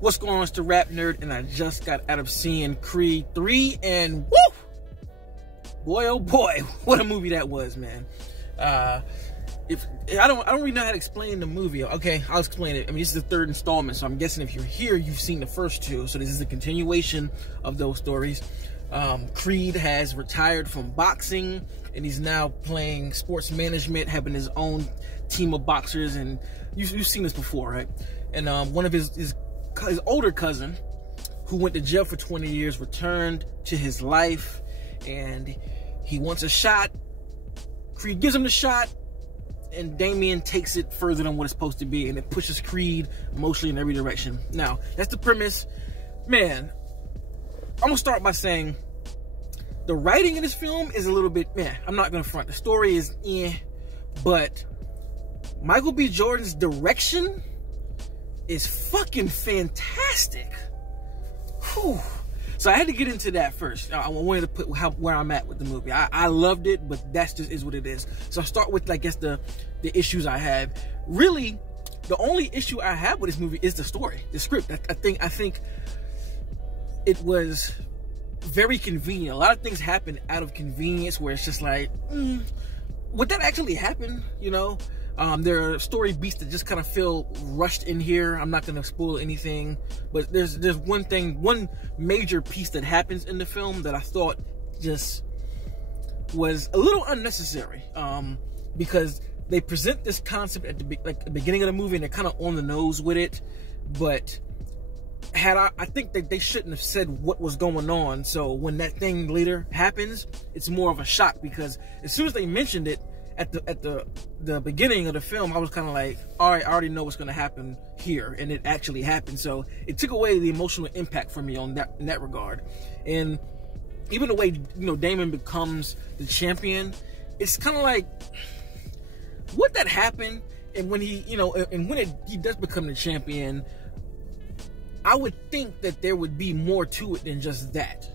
What's going on? It's the Rap Nerd, and I just got out of seeing Creed 3, and woo! Boy, oh boy, what a movie that was, man. If I don't really know how to explain the movie. Okay, I'll explain it. I mean, this is the third installment, so I'm guessing if you're here, you've seen the first two. So this is a continuation of those stories. Creed has retired from boxing, and he's now playing sports management, having his own team of boxers, and you've seen this before, right? And one of his older cousin, who went to jail for 20 years, returned to his life, and he wants a shot. Creed gives him the shot, and Damien takes it further than what it's supposed to be, and it pushes Creed emotionally in every direction. Now, that's the premise. Man, I'm gonna start by saying the writing in this film is a little bit meh. I'm not gonna front. The story is but Michael B. Jordan's direction is fucking fantastic. Whew. So I had to get into that first. I wanted to put where I'm at with the movie. I loved it, but that's just is what it is. So I'll start with, I guess, the issues I have. Really, the only issue I have with this movie is the story, the script. I think it was very convenient. A lot of things happen out of convenience, where it's just like, would that actually happen? You know? There are story beats that just kind of feel rushed in here. I'm not going to spoil anything, but there's one major piece that happens in the film that I thought just was a little unnecessary, because they present this concept at the beginning of the movie, and they're kind of on the nose with it. But I think that they shouldn't have said what was going on. So when that thing later happens, it's more of a shock, because as soon as they mentioned it at the beginning of the film, I was kind of like, all right, I already know what's going to happen here, and it actually happened. So it took away the emotional impact from me in that regard. And even the way, you know, Damon becomes the champion, it's kind of like, would that happen? And when he, you know, and when he does become the champion, I would think that there would be more to it than just that.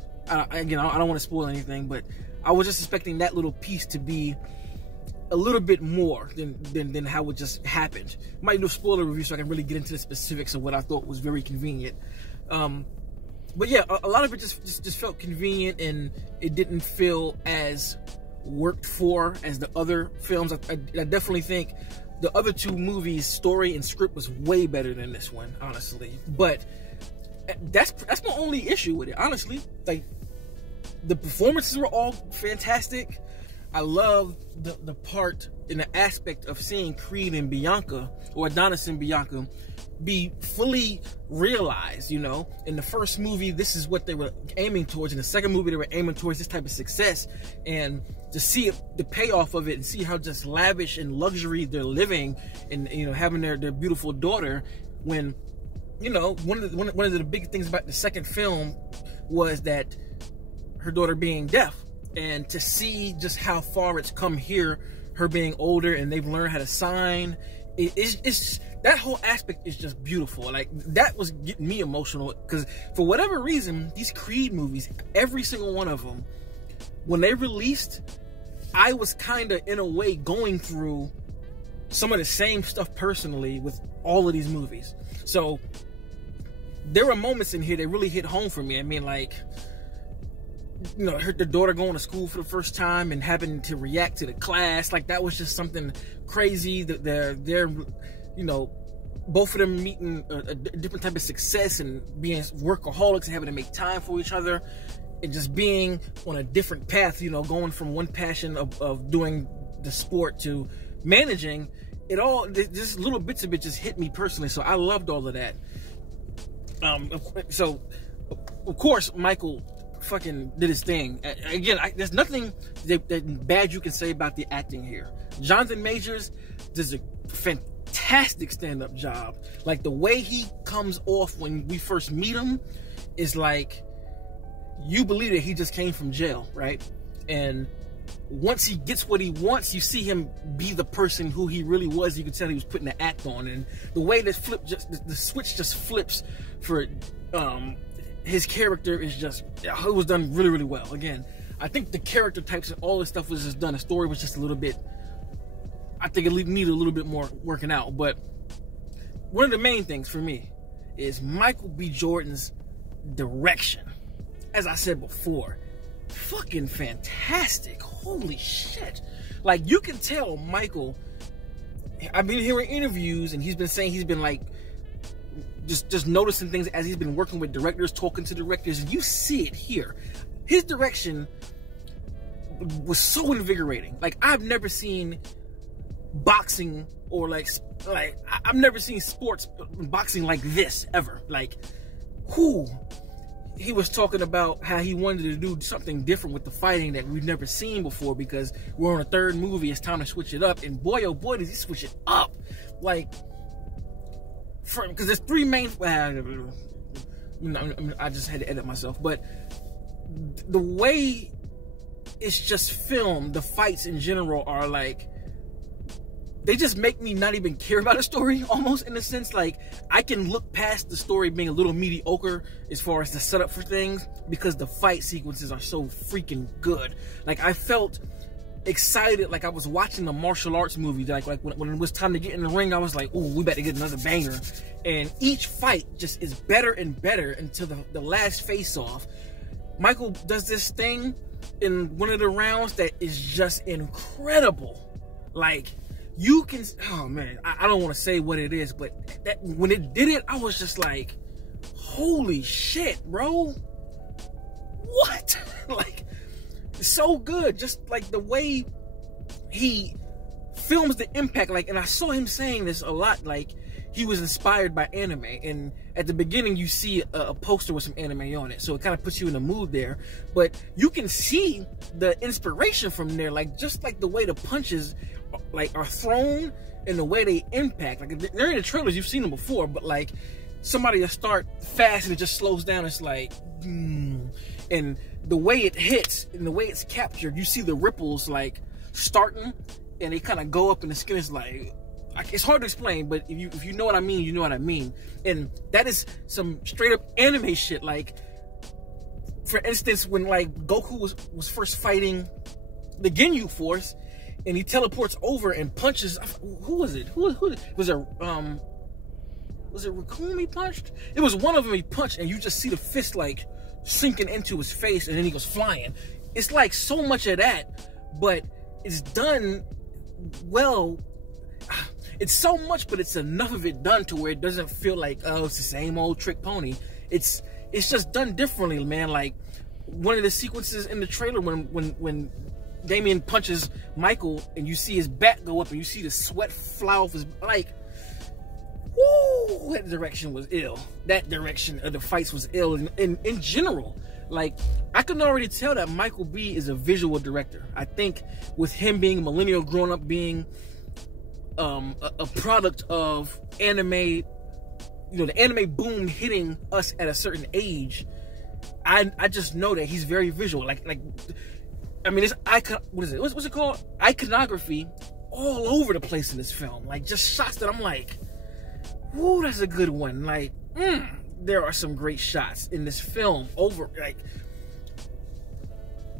Again, I don't want to spoil anything, but I was just expecting that little piece to be a little bit more than how it just happened. Might do a spoiler review so I can really get into the specifics of what I thought was very convenient. But yeah, a lot of it just felt convenient, and it didn't feel as worked for as the other films. I definitely think the other two movies' story and script was way better than this one, honestly. But that's my only issue with it, honestly. Like, the performances were all fantastic. I love the part in the aspect of seeing Creed and Bianca, or Adonis and Bianca, be fully realized. You know, in the first movie, this is what they were aiming towards. In the second movie, they were aiming towards this type of success, and to see the payoff of it, and see how just lavish and luxury they're living, and, you know, having their beautiful daughter. When, you know, one of the big things about the second film was that her daughter being deaf. And to see just how far it's come here, her being older and they've learned how to sign, it's that whole aspect is just beautiful. Like, that was getting me emotional, because for whatever reason, these Creed movies, every single one of them, when they released, I was kind of, in a way, going through some of the same stuff personally with all of these movies. So there were moments in here that really hit home for me. I mean, like, you know, the daughter going to school for the first time and having to react to the class, like, that was just something crazy. That they're you know, both of them meeting a different type of success, and being workaholics and having to make time for each other, and just being on a different path, you know, going from one passion of doing the sport to managing it all. Just little bits of it just hit me personally, so I loved all of that. So of course Michael fucking did his thing. Again, there's nothing that bad you can say about the acting here. Jonathan Majors does a fantastic stand-up job. Like, the way he comes off when we first meet him is like, you believe that he just came from jail, right? And once he gets what he wants, you see him be the person who he really was. You can tell he was putting the act on, and the way that the switch just flips for his character is just, it was done really, really well. Again, I think the character types and all this stuff was just done. The story was just a little bit, I think it needed a little bit more working out. But one of the main things for me is Michael B. Jordan's direction. As I said before, fucking fantastic. Holy shit. Like, you can tell Michael, I've been hearing interviews and he's been saying he's been like just noticing things as he's been working with directors, talking to directors, and you see it here. His direction was so invigorating. Like, I've never seen boxing or like I've never seen sports boxing like this ever. Like, whoo. He was talking about how he wanted to do something different with the fighting that we've never seen before, because we're on a third movie, it's time to switch it up. And boy, oh boy, does he switch it up. Like, because there's three main, I just had to edit myself, but the way it's just filmed, the fights in general are like, they just make me not even care about a story, almost, in a sense. Like, I can look past the story being a little mediocre as far as the setup for things, because the fight sequences are so freaking good. Like, I felt excited, like I was watching a martial arts movie. Like when it was time to get in the ring, I was like, "Ooh, we better get another banger." And each fight just is better and better until the last face-off. Michael does this thing in one of the rounds that is just incredible. Like, you can, oh man, I don't want to say what it is, but that when it did it, I was just like, holy shit, bro. What? Like, so good. Just like the way he films the impact. Like, and I saw him saying this a lot, like he was inspired by anime. And at the beginning, you see a poster with some anime on it, so it kind of puts you in the mood there. But you can see the inspiration from there, like just like the way the punches like are thrown and the way they impact. Like, they're in the trailers, you've seen them before, but like somebody will start fast and it just slows down. It's like, and the way it hits and the way it's captured, you see the ripples like starting, and they kind of go up, and the skin is like, it's hard to explain, but if you know what I mean, you know what I mean. And that is some straight up anime shit. Like, for instance, when like Goku was first fighting the Ginyu Force, and he teleports over and punches, who was it? Who was it? Was it Raccoon he punched? It was one of them he punched, and you just see the fist like sinking into his face, and then he goes flying. It's like so much of that, but it's done well. It's so much, but it's enough of it done to where it doesn't feel like, oh, it's the same old trick pony. It's just done differently, man. Like, one of the sequences in the trailer when Damien punches Michael and you see his back go up and you see the sweat fly off his, like, woo, that direction was ill. That direction of the fights was ill in general. Like, I can already tell that Michael B is a visual director. I think with him being a millennial, growing up being a product of anime, you know, the anime boom hitting us at a certain age, I just know that he's very visual. Like I mean, it's icon. What is it? What's it called? Iconography all over the place in this film. Like, just shots that I'm like, whoa, that's a good one. Like, there are some great shots in this film. Like,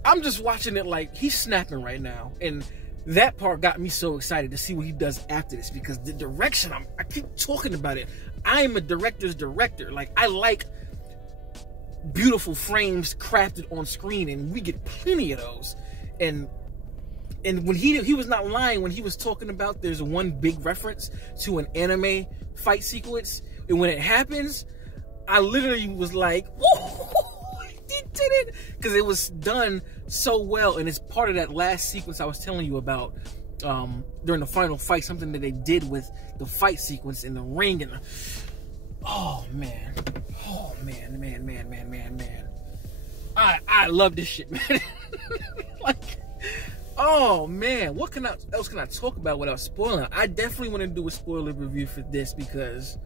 I'm just watching it like he's snapping right now, and that part got me so excited to see what he does after this, because the direction, I keep talking about it. I am a director's director. Like, I like beautiful frames crafted on screen, and we get plenty of those. And when he was not lying when he was talking about there's one big reference to an anime fight sequence, and when it happens, I literally was like, whoa, he did it, because it was done so well. And it's part of that last sequence I was telling you about during the final fight, something that they did with the fight sequence in the ring. And oh man, I love this shit, man. Like, oh man, what else can I talk about without spoiling? I definitely want to do a spoiler review for this, because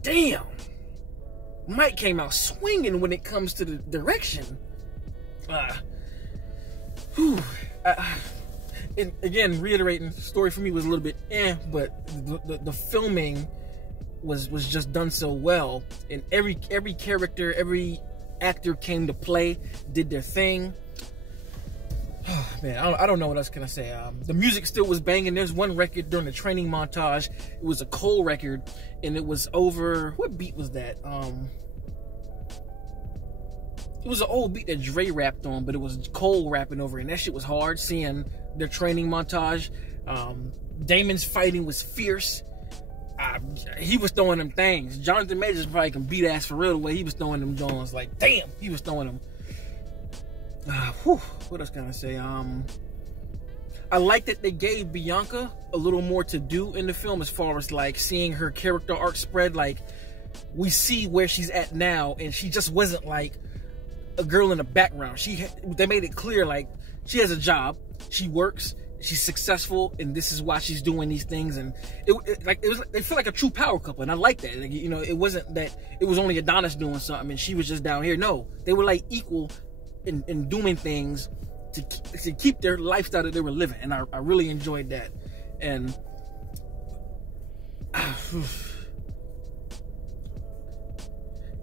damn, Mike came out swinging when it comes to the direction. And again, reiterating, the story for me was a little bit but the filming was just done so well, and every character, every actor came to play, did their thing. Oh man, I don't know what else can I say. The music still was banging. There's one record during the training montage. It was a Cole record, and it was over. What beat was that? It was an old beat that Dre rapped on, but it was Cole rapping over it, and that shit was hard. Seeing their training montage. Damon's fighting was fierce. He was throwing them things. Jonathan Majors probably can beat ass for real the way he was throwing them Jones. Like, damn, he was throwing them. What else can I say? I like that they gave Bianca a little more to do in the film as far as like seeing her character arc spread. Like, we see where she's at now, and she just wasn't like a girl in the background. They made it clear like she has a job, she works, she's successful, and this is why she's doing these things. And they feel like a true power couple, and I like that. Like, you know, it wasn't that it was only Adonis doing something and she was just down here. No, they were like equal in doing things to keep their lifestyle that they were living, and I really enjoyed that. And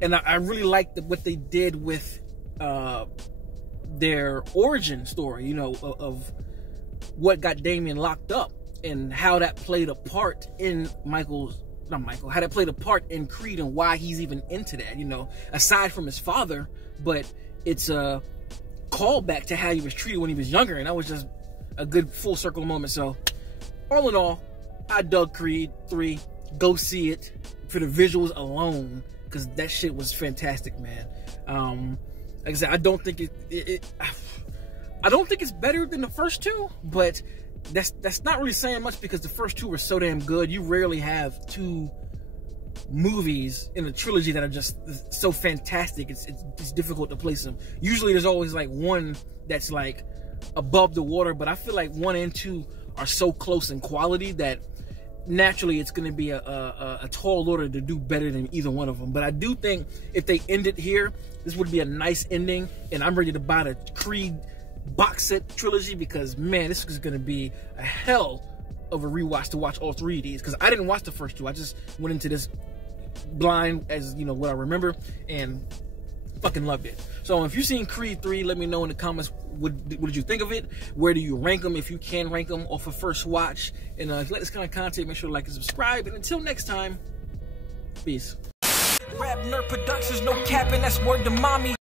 I really liked what they did with their origin story, you know, of what got Damien locked up and how that played a part in how that played a part in Creed and why he's even into that, you know, aside from his father. But it's a callback to how he was treated when he was younger, and that was just a good full circle moment. So all in all, I dug Creed 3. Go see it for the visuals alone, because that shit was fantastic, man. Like I said, I don't think I don't think it's better than the first two, but that's not really saying much, because the first two were so damn good. You rarely have two movies in a trilogy that are just so fantastic. It's difficult to place them. Usually there's always like one that's like above the water, but I feel like 1 and 2 are so close in quality that naturally it's going to be a tall order to do better than either one of them. But I do think if they ended here, this would be a nice ending, and I'm ready to buy the Creed box set trilogy, because man, this is going to be a hell of a rewatch to watch all 3 of these, because I didn't watch the first 2. I just went into this blind, as you know, what I remember, and fucking loved it. So if you've seen Creed 3, let me know in the comments what did you think of it. Where do you rank them, if you can rank them off a first watch? And if you like this kind of content, make sure to like and subscribe, and until next time, peace. RapNerd Productions, no capping, that's word to mommy.